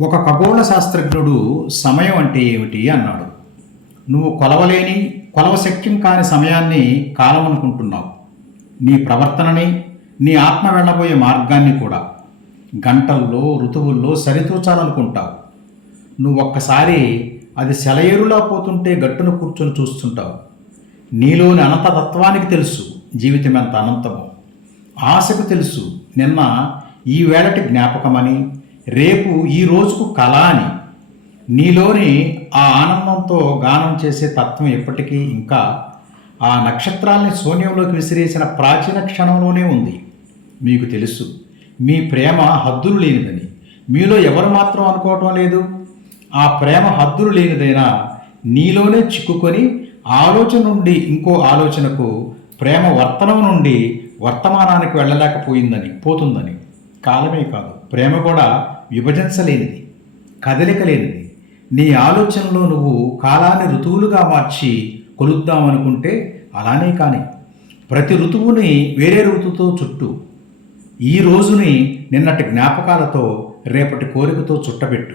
ఒక ఖగోళ శాస్త్రజ్ఞుడు సమయం అంటే ఏమిటి అన్నాడు. నువ్వు కొలవలేని కొలవ శక్యం కాని సమయాన్ని కాలం అనుకుంటున్నావు నీ ప్రవర్తనని నీ ఆత్మ వెళ్ళబోయే మార్గాన్ని కూడా గంటల్లో ఋతువుల్లో సరితూచాలనుకుంటావు. నువ్వు ఒక్కసారి అది సెలయేరులా పోతుంటే గట్టును కూర్చొని చూస్తుంటావు. నీలోని అనంతతత్వానికి తెలుసు జీవితం ఎంత అనంతమో. ఆశకు తెలుసు నిన్న ఈ వేళటి జ్ఞాపకమని రేపు ఈ రోజుకు కళ అని. నీలోని ఆ ఆనందంతో గానం చేసే తత్వం ఎప్పటికీ ఇంకా ఆ నక్షత్రాల్ని శూన్యంలోకి విసిరేసిన ప్రాచీన క్షణంలోనే ఉంది. మీకు తెలుసు మీ ప్రేమ హద్దులు లేనిదని. మీలో ఎవరు మాత్రం అనుకోవటం లేదు. ఆ ప్రేమ హద్దులు లేనిదైనా నీలోనే చిక్కుకొని ఆలోచన నుండి ఇంకో ఆలోచనకు ప్రేమ వర్తనం నుండి వర్తమానానికి వెళ్ళలేకపోయిందని పోతుందని. కాలమే కాదు ప్రేమ కూడా విభజించలేనిది కదలిక లేనిది నీ ఆలోచనలో నువ్వు కాలాన్ని ఋతువులుగా మార్చి కొలుద్దామనుకుంటే అలానే కానీ. ప్రతి ఋతువుని వేరే ఋతువుతో చుట్టూ. ఈ రోజుని నిన్నటి జ్ఞాపకాలతో రేపటి కోరికతో చుట్టబెట్టు.